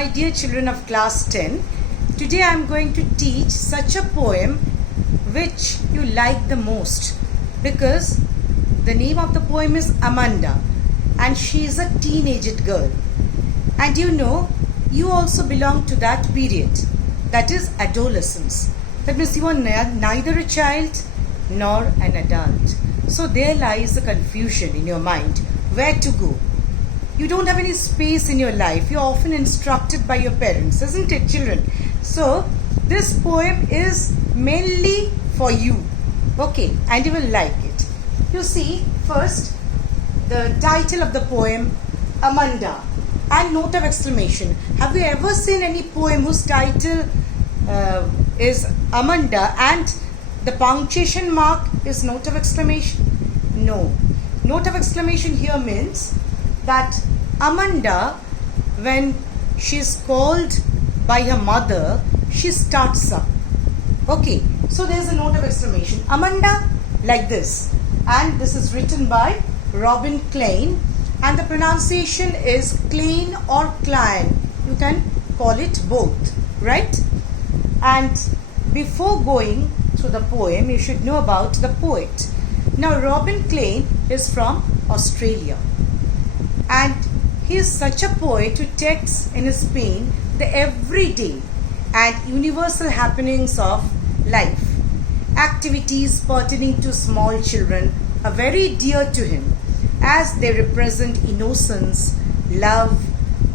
My dear children of class 10, today I am going to teach such a poem which you like the most, because the name of the poem is Amanda and she is a teenaged girl. And you also belong to that period, that is adolescence. That means you are neither a child nor an adult. So there lies the confusion in your mind, where to go. You don't have any space in your life. You're often instructed by your parents, isn't it, children? So this poem is mainly for you, okay, and you will like it. You see, first, the title of the poem, Amanda, and note of exclamation. Have you ever seen any poem whose title is Amanda and the punctuation mark is note of exclamation? No. Note of exclamation here means that Amanda, when she is called by her mother, she starts up. Okay, so there's a note of exclamation. Amanda, like this. And this is written by Robin Klein. And the pronunciation is Klein or Klein. You can call it both, right? And before going through the poem, you should know about the poet. Now, Robin Klein is from Australia. And he is such a poet who takes in his pen the everyday and universal happenings of life. Activities pertaining to small children are very dear to him, as they represent innocence, love,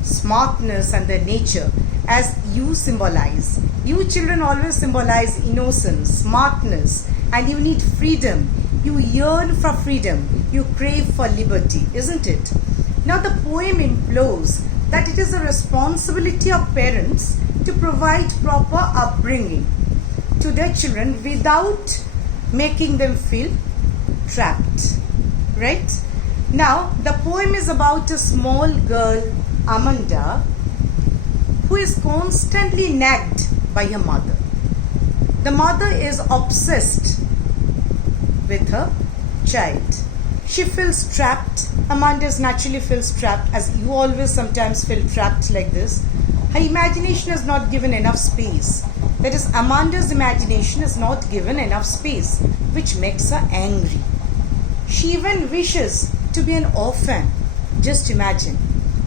smartness and their nature, as you symbolize. You children always symbolize innocence, smartness, and you need freedom. You yearn for freedom. You crave for liberty, isn't it? Now the poem implies that it is a responsibility of parents to provide proper upbringing to their children without making them feel trapped, right? Now the poem is about a small girl, Amanda, who is constantly nagged by her mother. The mother is obsessed with her child. She feels trapped. Amanda naturally feels trapped, as you always sometimes feel trapped like this. Her imagination is not given enough space. That is, Amanda's imagination is not given enough space, which makes her angry. She even wishes to be an orphan. Just imagine.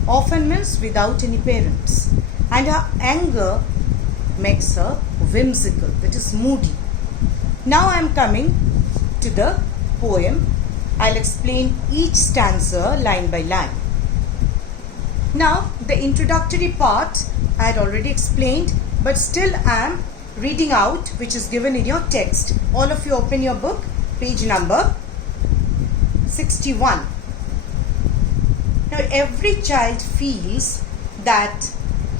Orphan means without any parents. And her anger makes her whimsical, that is moody. Now I am coming to the poem. I'll explain each stanza line by line. Now, the introductory part I had already explained, but still I am reading out, which is given in your text. All of you open your book, page number 61. Now, every child feels that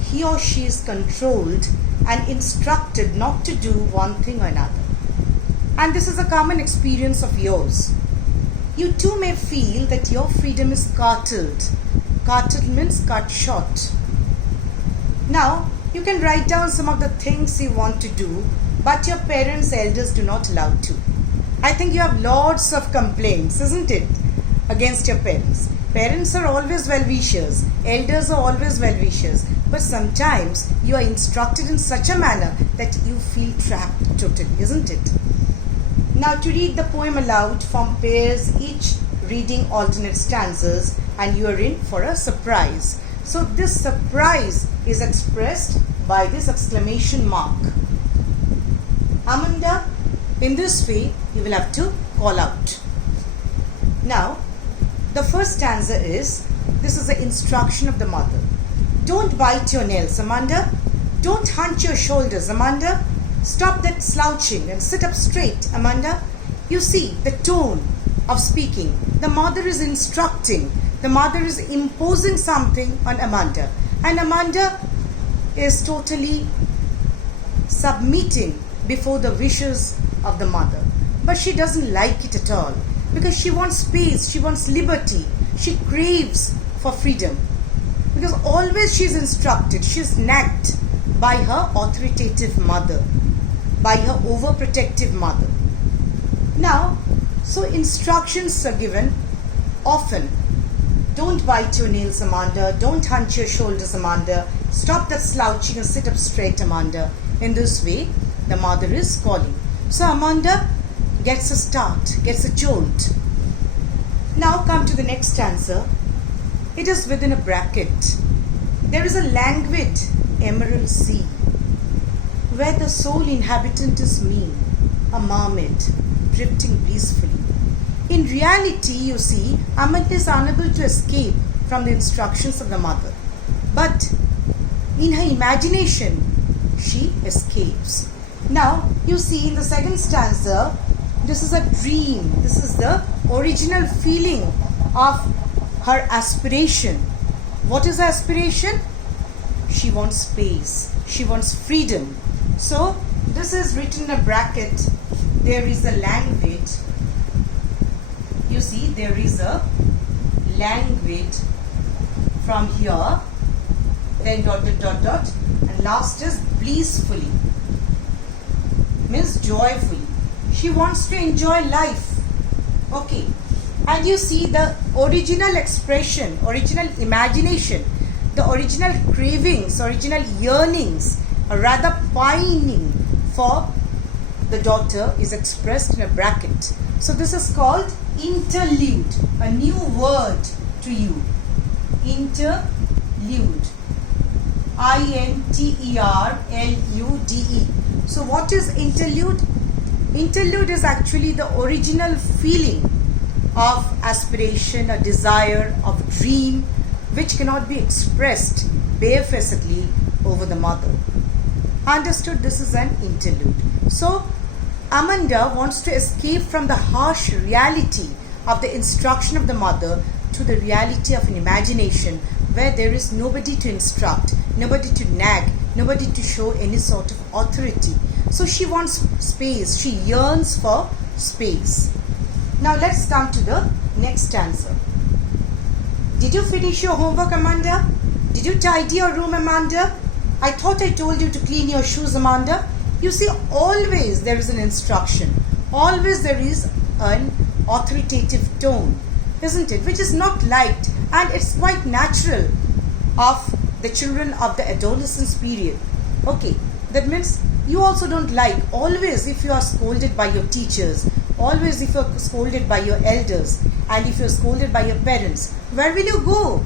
he or she is controlled and instructed not to do one thing or another. And this is a common experience of yours. You too may feel that your freedom is curtailed. Curtailed means cut short. Now, you can write down some of the things you want to do, but your parents, elders do not allow to. I think you have lots of complaints, isn't it, against your parents. Parents are always well-wishers. Elders are always well-wishers. But sometimes you are instructed in such a manner that you feel trapped totally, isn't it? Now to read the poem aloud, form pairs, each reading alternate stanzas, and you are in for a surprise. So this surprise is expressed by this exclamation mark. Amanda, in this way you will have to call out. Now the first stanza is, this is the instruction of the mother. Don't bite your nails, Amanda. Don't hunch your shoulders, Amanda. Stop that slouching and sit up straight, Amanda. You see the tone of speaking. The mother is instructing. The mother is imposing something on Amanda. And Amanda is totally submitting before the wishes of the mother. But she doesn't like it at all, because she wants space, she wants liberty. She craves for freedom. Because always she is instructed, she is nagged by her authoritative mother, by her overprotective mother. Now, so instructions are given often. Don't bite your nails, Amanda. Don't hunch your shoulders, Amanda. Stop that slouching and sit up straight, Amanda. In this way, the mother is calling. So Amanda gets a start, gets a jolt. Now come to the next stanza. It is within a bracket. There is a languid emerald sea, where the sole inhabitant is me, a mermaid, drifting peacefully. In reality, you see, Amanda is unable to escape from the instructions of the mother. But in her imagination, she escapes. Now, you see in the second stanza, this is a dream. This is the original feeling of her aspiration. What is her aspiration? She wants space. She wants freedom. So, this is written in a bracket. There is a languid. You see, there is a languid from here. Then dot, and last is blissfully. Means joyfully. She wants to enjoy life. Okay. And you see the original expression, original imagination, the original cravings, original yearnings, or rather pining for the daughter is expressed in a bracket. So this is called interlude, a new word to you. Interlude. I-N-T-E-R-L-U-D-E. So what is interlude? Interlude is actually the original feeling of aspiration, a desire, of dream, which cannot be expressed barefacedly over the mother. Understood? This is an interlude. So Amanda wants to escape from the harsh reality of the instruction of the mother to the reality of an imagination where there is nobody to instruct, nobody to nag, nobody to show any sort of authority. So she wants space. She yearns for space. Now let's come to the next stanza. Did you finish your homework, Amanda? Did you tidy your room, Amanda? I thought I told you to clean your shoes, Amanda. You see, always there is an instruction. Always there is an authoritative tone, isn't it? Which is not liked, and it's quite natural of the children of the adolescence period. Okay, that means you also don't like always if you are scolded by your teachers, always if you are scolded by your elders, and if you are scolded by your parents. Where will you go?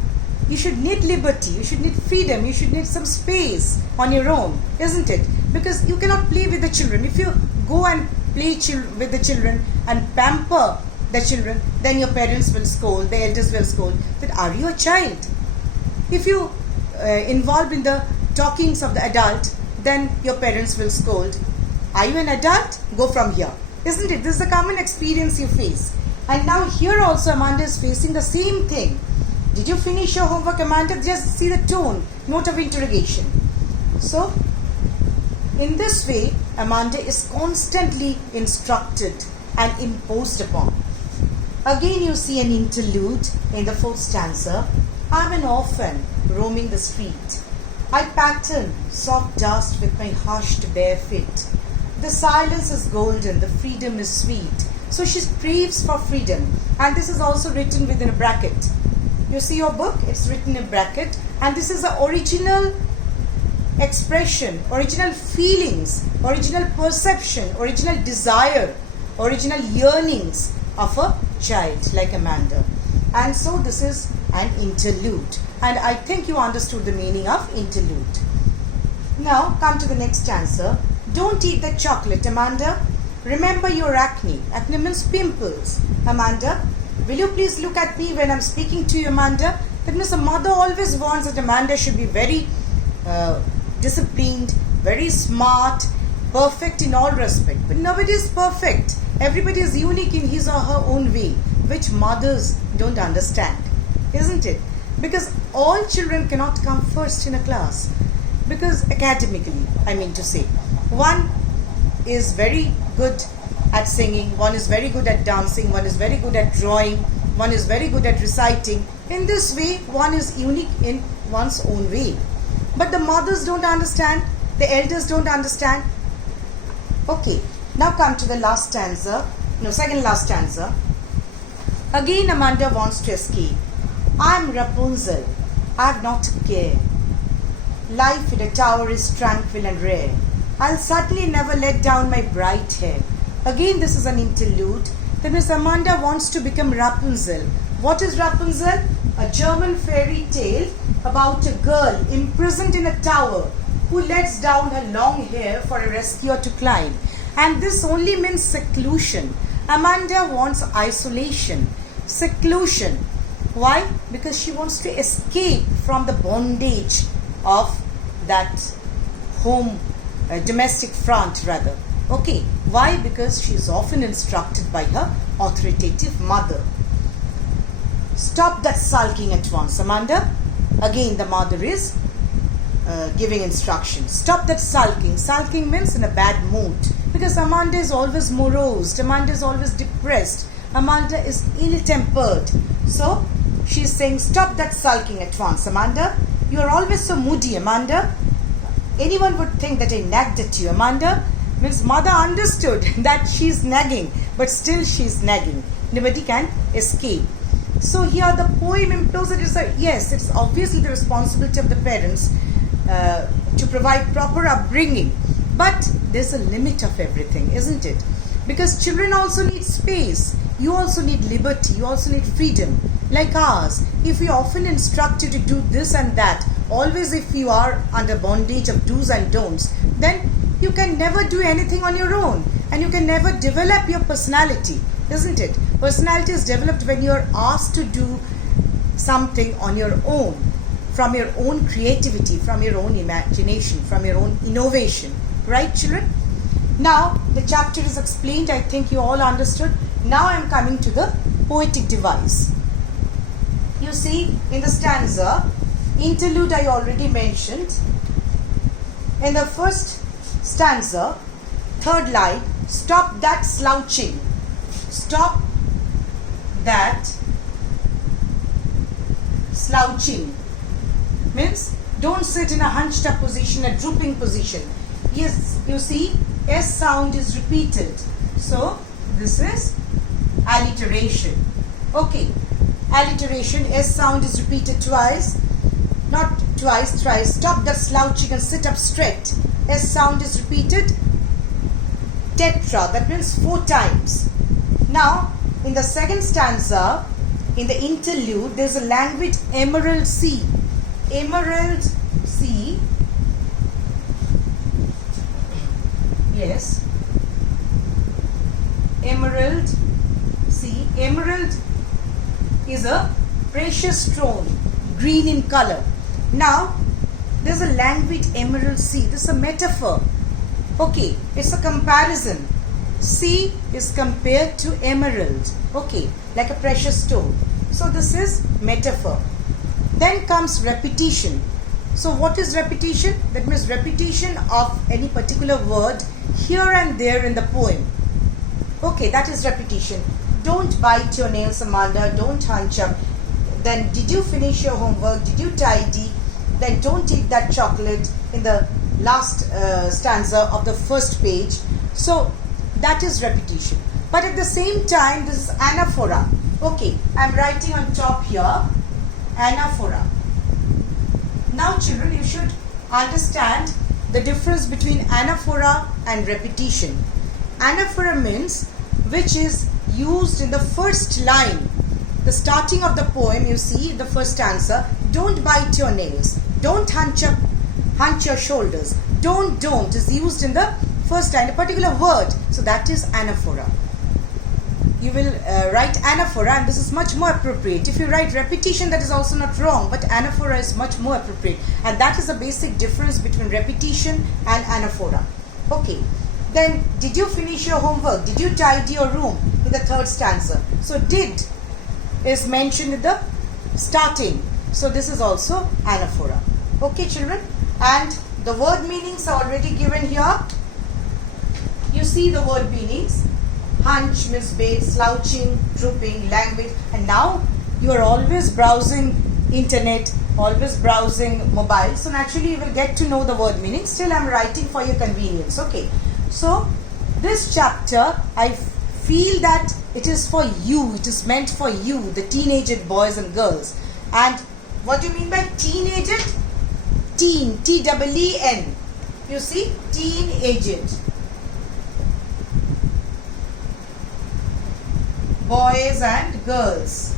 You should need liberty, you should need freedom, you should need some space on your own, isn't it? Because you cannot play with the children. If you go and play with the children and pamper the children, then your parents will scold, the elders will scold. But are you a child? If you involved in the talkings of the adult, then your parents will scold. Are you an adult? Go from here. Isn't it? This is the common experience you face. And now here also Amanda is facing the same thing. Did you finish your homework, Amanda? Just see the tone, note of interrogation. So, in this way, Amanda is constantly instructed and imposed upon. Again, you see an interlude in the fourth stanza. I'm an orphan roaming the street. I pattern soft dust with my hushed bare feet. The silence is golden, the freedom is sweet. So she craves for freedom. And this is also written within a bracket. You see your book? It's written in bracket. And this is the original expression, original feelings, original perception, original desire, original yearnings of a child like Amanda. And so this is an interlude. And I think you understood the meaning of interlude. Now come to the next stanza. Don't eat the chocolate, Amanda. Remember your acne. Acne means pimples. Amanda, will you please look at me when I'm speaking to you, Amanda? That means a mother always wants that Amanda should be very disciplined, very smart, perfect in all respect. But nobody is perfect. Everybody is unique in his or her own way, which mothers don't understand, isn't it? Because all children cannot come first in a class. Because academically, I mean to say, one is very good at singing, one is very good at dancing, one is very good at drawing, one is very good at reciting. In this way, one is unique in one's own way. But the mothers don't understand, the elders don't understand. Okay, now come to the last stanza, second last stanza. Again, Amanda wants to escape. I am Rapunzel, I have not a care. Life in a tower is tranquil and rare. I'll certainly never let down my bright hair. Again, this is an interlude. Then Miss Amanda wants to become Rapunzel. What is Rapunzel? A German fairy tale about a girl imprisoned in a tower who lets down her long hair for a rescuer to climb. And this only means seclusion. Amanda wants isolation, seclusion. Why? Because she wants to escape from the bondage of that home, domestic front rather. Okay, why? Because she is often instructed by her authoritative mother. Stop that sulking at once, Amanda. Again, the mother is giving instructions. Stop that sulking. Sulking means in a bad mood. Because Amanda is always morose. Amanda is always depressed. Amanda is ill-tempered. So, she is saying, stop that sulking at once, Amanda. You are always so moody, Amanda. Anyone would think that I nagged at you, Amanda. Means mother understood that she is nagging, but still she is nagging. Nobody can escape. So here the poem imposes that yes, it's obviously the responsibility of the parents to provide proper upbringing. But there's a limit of everything, isn't it? Because children also need space. You also need liberty. You also need freedom. Like ours, if we often instruct you to do this and that, always if you are under bondage of do's and don'ts, then you can never do anything on your own. And you can never develop your personality, isn't it? Personality is developed when you are asked to do something on your own, from your own creativity, from your own imagination, from your own innovation. Right, children? Now, the chapter is explained. I think you all understood. Now I am coming to the poetic device. You see, in the stanza, interlude I already mentioned. In the first stanza, third line, stop that slouching. Stop that slouching. Means, don't sit in a hunched up position, a drooping position. Yes, you see, S sound is repeated. So, this is alliteration. Okay, alliteration, S sound is repeated twice. Not twice, thrice. Stop that slouching and sit up straight. S sound is repeated tetra, that means 4 times. Now, in the second stanza, in the interlude, there's a languid emerald sea. Emerald sea. Yes. Emerald sea. Emerald is a precious stone, green in color. Now, there's a languid emerald sea. This is a metaphor. Okay, it's a comparison. Sea is compared to emerald. Okay, like a precious stone. So this is metaphor. Then comes repetition. So what is repetition? That means repetition of any particular word here and there in the poem. Okay, that is repetition. Don't bite your nails, Amanda. Don't hunch up. Then, did you finish your homework? Did you tidy? Then don't eat that chocolate in the last stanza of the first page. So that is repetition. But at the same time, this is anaphora. Okay, I'm writing on top here, anaphora. Now children, you should understand the difference between anaphora and repetition. Anaphora means which is used in the first line. The starting of the poem, you see, the first stanza, don't bite your nails, don't hunch your shoulders, don't is used in the first line, a particular word. So that is anaphora. You will write anaphora, and this is much more appropriate. If you write repetition, that is also not wrong, but anaphora is much more appropriate. And that is the basic difference between repetition and anaphora. Okay. Then, did you finish your homework? Did you tidy your room? In the third stanza. So, did is mentioned in the starting. So, this is also anaphora. Okay, children? And the word meanings are already given here. You see the word meanings. Hunch, misbate, slouching, drooping, languid. And now, you are always browsing internet, always browsing mobile. So, naturally, you will get to know the word meaning. Still, I am writing for your convenience. Okay. So, this chapter, I feel that it is for you. It is meant for you, the teenage boys and girls. And what do you mean by teenage? teen, T-E-E-N. You see, teenaged. Boys and girls.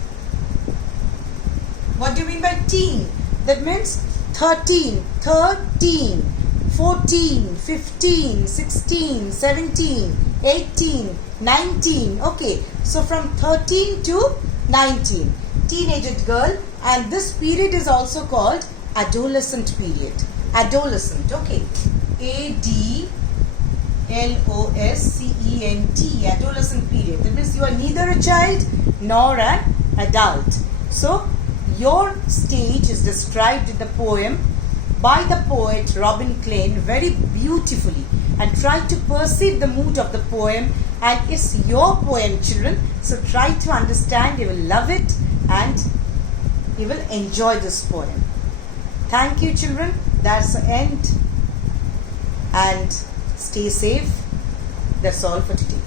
What do you mean by teen? That means 13, 14, 15, 16, 17, 18, 19. Okay, so from 13 to 19. Teenaged girl, and this period is also called adolescent period. Adolescent, okay. A-D-L-O-S-C-E-N-T, adolescent period. That means you are neither a child nor an adult. So, your stage is described in the poem by the poet Robin Klein very beautifully, and try to perceive the mood of the poem, and it's your poem, children, so try to understand. You will love it and you will enjoy this poem. Thank you, children. That's the end, and stay safe. That's all for today.